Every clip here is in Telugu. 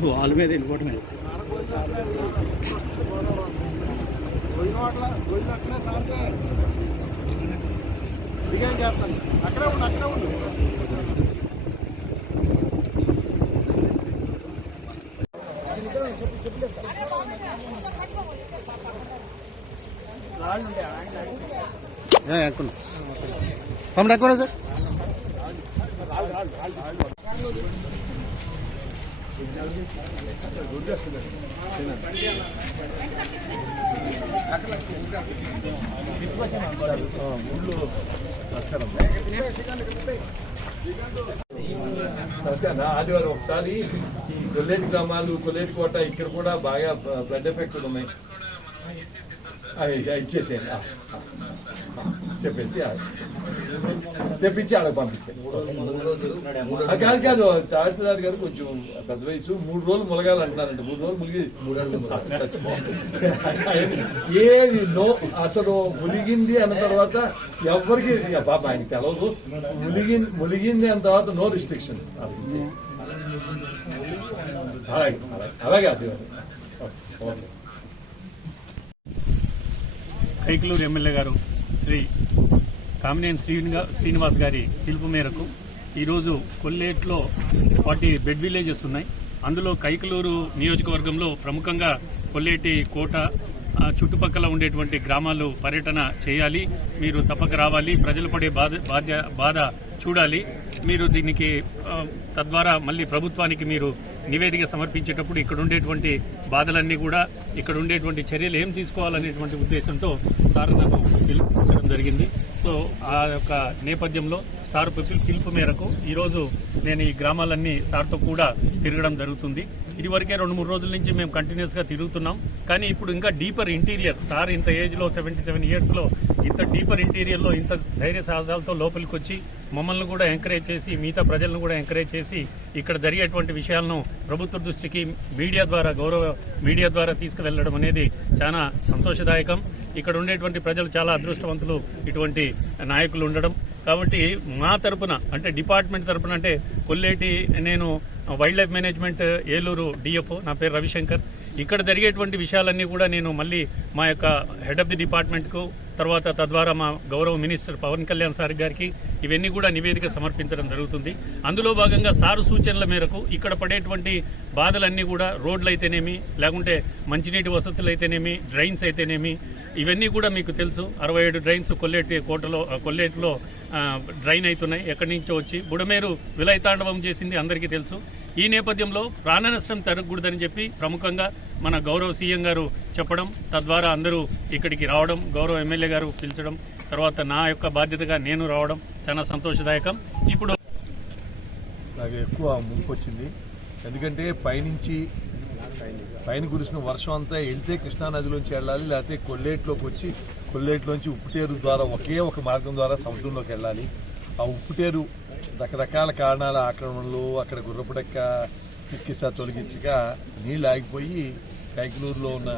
ఫేమస్ వాళ్ళ మీద వెళ్ళిపోవటమే అక్కడే ఉండు అక్కడే ఉండు ఎక్కున్నా తమ్ముడు ఎక్కువ ఆదివారం ఒకసారి ఈ కొల్లేటి గ్రామాలు కొల్లేటి కోట ఇక్కడ కూడా బాగా బ్లడ్ ఎఫెక్ట్ ఉన్నాయి. అవి ఇచ్చేసేయండి. చెప్పేసి తెప్పించి ఆడ పంపించండి ఆ, కాదు కాదు తహసీల్దార్ గారు కొంచెం పెద్ద వయసు. మూడు రోజులు ములగాలి అంటున్నారంట. మూడు రోజులు ములిగి ఏది నో అసలు ములిగింది అన్న తర్వాత ఎవరికి బాబా ఆయనకి తెలవదు. ములిగింది ములిగింది అన్న తర్వాత నో రిస్ట్రిక్షన్ అలాగే అలాగే అలాగే అది. ఓకే. కైకలూరు ఎమ్మెల్యే గారు. శ్రీ కామినేని శ్రీ శ్రీనివాస్ గారి పిలుపు మేరకు ఈరోజు కొల్లేట్లో వాటి బెడ్ విలేజెస్ ఉన్నాయి. అందులో కైకలూరు నియోజకవర్గంలో ప్రముఖంగా కొల్లేటి కోట చుట్టుపక్కల ఉండేటువంటి గ్రామాలు పర్యటన చేయాలి. మీరు తప్పక రావాలి. ప్రజలు పడే బాధ బాధ్య బాధ చూడాలి. మీరు దీనికి తద్వారా మళ్ళీ ప్రభుత్వానికి మీరు నివేదిక సమర్పించేటప్పుడు ఇక్కడ ఉండేటువంటి బాధలన్నీ కూడా ఇక్కడ ఉండేటువంటి చర్యలు ఏం తీసుకోవాలనేటువంటి ఉద్దేశంతో సార్ నన్ను పిలుపుచ్చడం జరిగింది. సో ఆ యొక్క నేపథ్యంలో సార్ పిలుపు మేరకు ఈరోజు నేను ఈ గ్రామాలన్నీ సార్తో కూడా తిరగడం జరుగుతుంది. ఇదివరకే రెండు మూడు రోజుల నుంచి మేము కంటిన్యూస్గా తిరుగుతున్నాం. కానీ ఇప్పుడు ఇంకా డీపర్ ఇంటీరియర్ సార్ ఇంత ఏజ్లో సెవెంటీ సెవెన్ ఇయర్స్లో ఇంత డీపర్ ఇంటీరియర్లో ఇంత ధైర్య సాహసాలతో లోపలికి వచ్చి మమ్మల్ని కూడా ఎంకరేజ్ చేసి మిగతా ప్రజలను కూడా ఎంకరేజ్ చేసి ఇక్కడ జరిగేటువంటి విషయాలను ప్రభుత్వ దృష్టికి మీడియా ద్వారా గౌరవ మీడియా ద్వారా తీసుకువెళ్ళడం అనేది చాలా సంతోషదాయకం. ఇక్కడ ఉండేటువంటి ప్రజలు చాలా అదృష్టవంతులు ఇటువంటి నాయకులు ఉండడం. కాబట్టి మా తరపున అంటే డిపార్ట్మెంట్ తరపున అంటే కొల్లేటి నేను wild life management Eluru DFO నా పేరు రవిశంకర్. ఇక్కడ జరిగేటువంటి విషయాలన్నీ కూడా నేను మళ్ళీ మా యొక్క హెడ్ ఆఫ్ ది డిపార్ట్మెంట్కు తర్వాత తద్వారా మా గౌరవ మినిస్టర్ పవన్ కళ్యాణ్ సార్ గారికి ఇవన్నీ కూడా నివేదిక సమర్పించడం జరుగుతుంది. అందులో భాగంగా సారు సూచనల మేరకు ఇక్కడ పడేటువంటి బాధలన్నీ కూడా రోడ్లు అయితేనేమి లేకుంటే మంచినీటి వసతులు అయితేనేమి డ్రైన్స్ అయితేనేమి ఇవన్నీ కూడా మీకు తెలుసు. అరవై ఏడు డ్రైన్స్ కొల్లేటి కోటలో కొల్లేటిలో డ్రైన్ అవుతున్నాయి ఎక్కడి నుంచో వచ్చి బుడమేరు విలయతాండవం చేసింది అందరికీ తెలుసు. ఈ నేపథ్యంలో ప్రాణ నష్టం జరగకూడదని చెప్పి ప్రముఖంగా మన గౌరవ సీఎం గారు చెప్పడం తద్వారా అందరూ ఇక్కడికి రావడం గౌరవ ఎమ్మెల్యే గారు పిలిచడం తర్వాత నా యొక్క బాధ్యతగా నేను రావడం చాలా సంతోషదాయకం. ఇప్పుడు నాకు ఎక్కువ ముంపు వచ్చింది ఎందుకంటే పైనుంచి పైన కురిసిన వర్షం అంతా వెళ్తే కృష్ణానదిలోంచి వెళ్ళాలి లేకపోతే కొల్లేట్లోకి వచ్చి కొల్లేట్లోంచి ఉప్పుటేరు ద్వారా ఒకే ఒక మార్గం ద్వారా సముద్రంలోకి వెళ్ళాలి. ఆ ఉప్పుటేరు రకరకాల కారణాల ఆక్రమణలు అక్కడ గుర్రపుడెక్క చికిత్స తొలగించగా నీళ్ళు ఆగిపోయి కైకలూరులో ఉన్న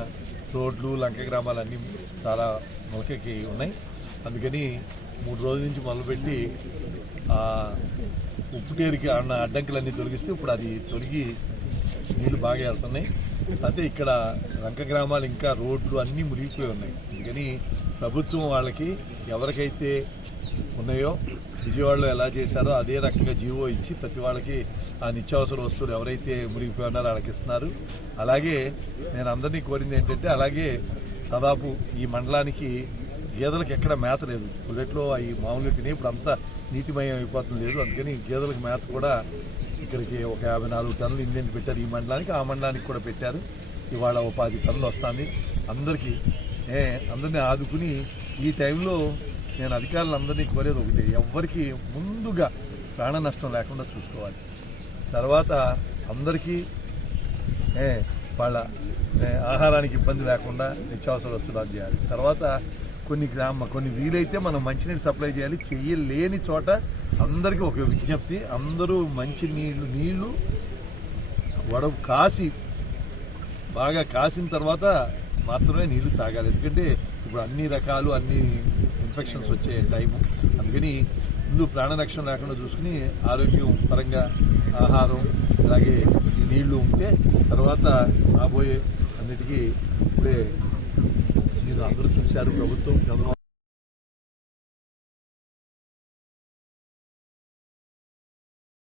రోడ్లు లంక గ్రామాలన్నీ చాలా మొలకకి ఉన్నాయి. అందుకని మూడు రోజుల నుంచి మొదలుపెట్టి ఉప్పుటేరుకి ఉన్న అడ్డంకులన్నీ తొలగిస్తే ఇప్పుడు అది తొలగి నీళ్ళు బాగా వెళ్తున్నాయి. అయితే ఇక్కడ లంక గ్రామాలు ఇంకా రోడ్లు అన్నీ మునిగిపోయి ఉన్నాయి. అందుకని ప్రభుత్వం వాళ్ళకి ఎవరికైతే ఉన్నాయో విజయవాడలో ఎలా చేశారో అదే రకంగా జీవో ఇచ్చి ప్రతి వాళ్ళకి ఆ నిత్యావసర వస్తువులు ఎవరైతే మునిగిపోయి ఉన్నారో వాళ్ళకి ఇస్తున్నారు. అలాగే నేను అందరినీ కోరింది ఏంటంటే అలాగే దాదాపు ఈ మండలానికి గేదెలకు ఎక్కడ మేత లేదు. మొదట్లో అవి మామూలుగా తిని ఇప్పుడు అంతా నీటిమయం అయిపోతుంది లేదు. అందుకని గేదెలకు మేత కూడా ఇక్కడికి ఒక యాభై నాలుగు టన్నులు ఇండియన్ పెట్టారు. ఈ మండలానికి ఆ మండలానికి కూడా పెట్టారు. ఇవాళ ఒక పది టన్నులు వస్తుంది. అందరికీ అందరినీ ఆదుకుని ఈ టైంలో నేను అధికారులందరినీ కోరేది ఒకటి ఎవ్వరికి ముందుగా ప్రాణ నష్టం లేకుండా చూసుకోవాలి. తర్వాత అందరికీ ఏ, వాళ్ళ ఆహారానికి ఇబ్బంది లేకుండా నిత్యావసర వస్తువులు చేయాలి. తర్వాత కొన్ని గ్రామ కొన్ని వీలైతే మనం మంచినీళ్ళు సప్లై చేయాలి. చేయలేని చోట అందరికీ ఒక విజ్ఞప్తి అందరూ మంచి నీళ్ళు నీళ్ళు వడవు కాసి బాగా కాసిన తర్వాత మాత్రమే నీళ్ళు తాగాలి. ఎందుకంటే ఇప్పుడు అన్ని రకాలు అన్ని ఇన్ఫెక్షన్స్ వచ్చే టైము. అందుకని ముందు ప్రాణరక్షణ లేకుండా చూసుకుని ఆరోగ్యం పరంగా ఆహారం అలాగే నీళ్ళు ఉంటే తర్వాత రాబోయే అన్నిటికీ ఇప్పుడే మీరు అందరూ చూశారు ప్రభుత్వం చంద్రబాబు